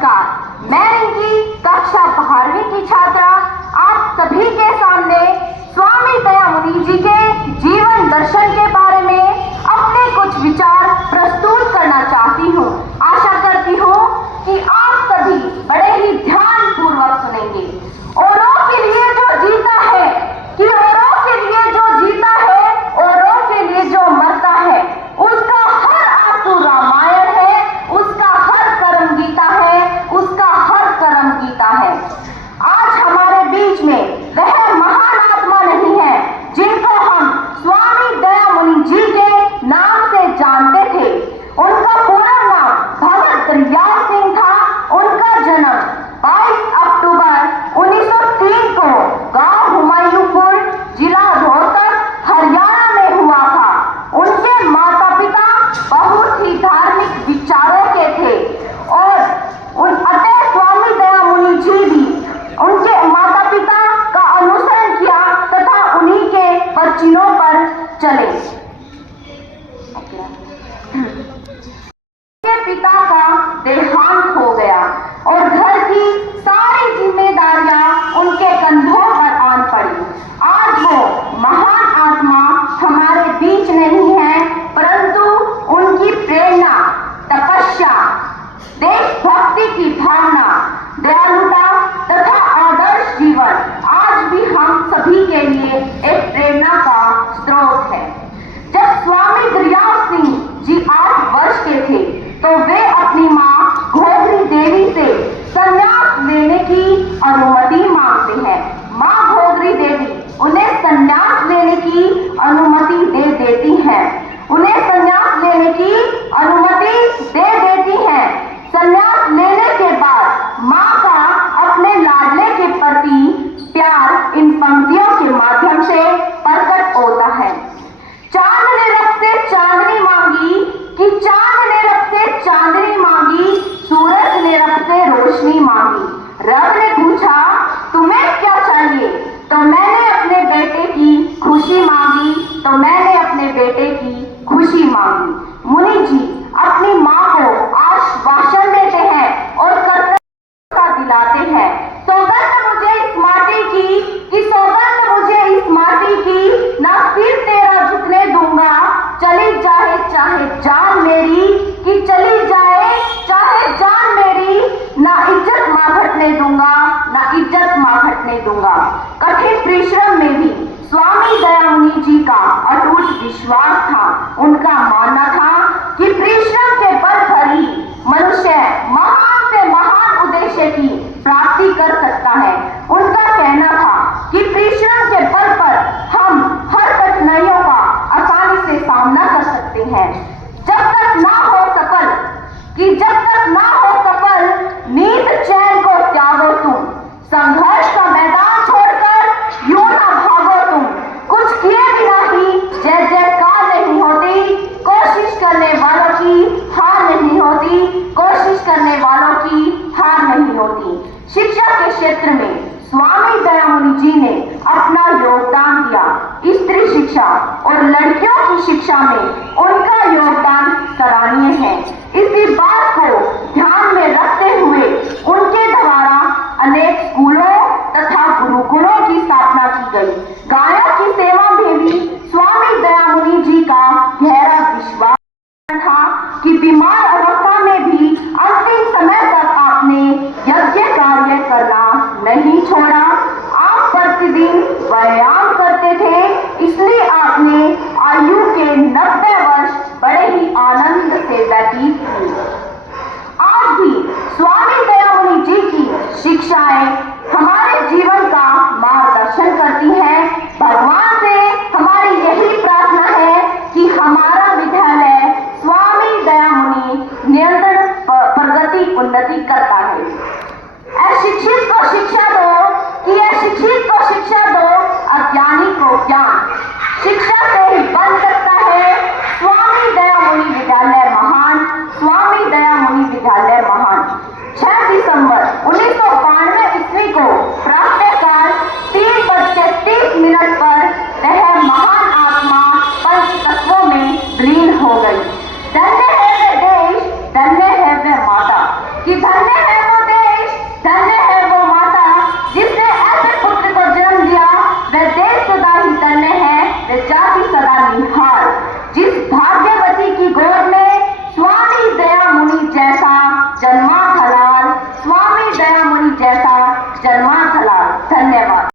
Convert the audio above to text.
नमस्कार। मैं रिंकी, कक्षा 12वीं की छात्रा, आप सभी के सामने स्वामी दयामुनि जी के जीवन दर्शन के बारे में अपने कुछ विचार प्रस्तुत करना चाहती हूँ। आशा करती हूँ कि आप सभी बड़े ही ध्यान पूर्वक सुनेंगे। औरों के लिए जो जीता है, कि औरों के लिए जो जीता है, औरों के लिए जो मरता है, उसका हर आंसू रामायण है, उसका हर कर्म गीता है, उसका हर कर्म गीता है। आज हमारे बीच में वह महान आत्मा नहीं है जिनको हम स्वामी दयामुनि जी के नाम से जानते थे। उनका पूरा नाम भगत दरियाव सिंह था। उनका जन्म 22 अक्टूबर 1903 को गांव हुमायूंपुर, जिला रोहतक, हरियाणा में हुआ था। उनके माता पिता बहुत ही धार्मिक विचारों के थे और अतः स्वामी दयामुनि जी भी उनके माता पिता का अनुसरण किया तथा उन्हीं के वचनों पर चले। उनके पिता का देहांत हो गया और घर की सारी जिम्मेदारियां उनके कंधों पर आन पड़ी। आज वो महान आत्मा हमारे बीच नहीं है, परंतु उनकी प्रेरणा, तपस्या, देशभक्ति की भावना, दयालुता तथा आदर्श जीवन आज भी हम सभी के लिए एक प्रेरणा का स्रोत है। जब स्वामी दरियाव सिंह जी 8 वर्ष के थे तो वे अपनी मां घोगरी देवी से संन्यास लेने की अनुमति मांगते हैं। मां घोगरी देवी उन्हें संन्यास लेने की अनुमति दे देती हैं। उन्हें संन्यास लेने की अनुमति दे देती हैं। संन्यास लेने के बाद मां का अपने लाडले के प्रति प्यार इन पंक्तियों के माध्यम से प्रकट होता है। चांद ने रब से चांदनी मांगी, कि चांद ने रब से चांदनी मांगी, सूरज ने रब से रोशनी मांगी। रब ने पूछा तुम्हें क्या चाहिए, तो मैंने अपने बेटे की खुशी मांगी, तो मैंने अपने बेटे की खुशी मांगी। मुनि जी अपनी मां को आश्वासन देते हैं और कर्तव्य दिलाते हैं। सौगंध मुझे इस माटी की, कि सौगंध मुझे इस माटी की, ना फिर तेरा झुकने दूंगा, चली जाए चाहे जान मेरी, कि चली जाए चाहे जान मेरी, ना इज्जत मां घटने दूंगा, ना इज्जत मां घटने दूंगा। कठिन परिश्रम में भी स्वामी दयामुनि जी का अटूट विश्वास था। उनका मानना था कि परिश्रम के बल पर ही मनुष्य महान से महान उद्देश्य की प्राप्ति कर सकता है। उनका कहना था कि परिश्रम के बल पर हम हर कठिनाइयों का आसानी से सामना कर सकते हैं। जब तक ना हो सफल, कि जब तक ना हो सफल, नींद चैन को त्यागो तुम, संघर्ष का मैदान छोड़कर यूं ना भागो तुम। कुछ किए बिना ही जय जयकार नहीं होती, कोशिश करने वालों की हार नहीं होती, कोशिश करने वालों की हार नहीं होती। शिक्षा के क्षेत्र में स्वामी दयामुनि जी ने अपना योगदान दिया। स्त्री शिक्षा और लड़कियों की शिक्षा में उनका योगदान सराहनीय है। इसी बात को ध्यान में रखते हुए उनके द्वारा अनेक स्कूलों तथा गुरुकुलों की स्थापना की गई। गायों की सेवा में भी स्वामी दयामुनि जी का गहरा विश्वास था कि बीमार अवस्था में भी अंतिम समय तक आपने यज्ञ कार्य करना नहीं छोड़ा। आप प्रतिदिन व्यायाम करते थे, इसलिए आपने आयु के 90 वर्ष बड़े ही आनंद से व्यतीत किए। आज भी स्वामी दयामुनि जी की शिक्षाएं हमारे जीवन का मार्गदर्शन करती हैं। भगवान से हमारी यही प्रार्थना है कि हमारा विद्यालय स्वामी दयामुनि निरंतर प्रगति उन्नति करता है। अशिक्षित को शिक्षा दो, कि अशिक्षित को शिक्षा दो, अज्ञानी को ज्ञान। शिक्षा से ही बन सकता है स्वामी दयामुनि विद्यालय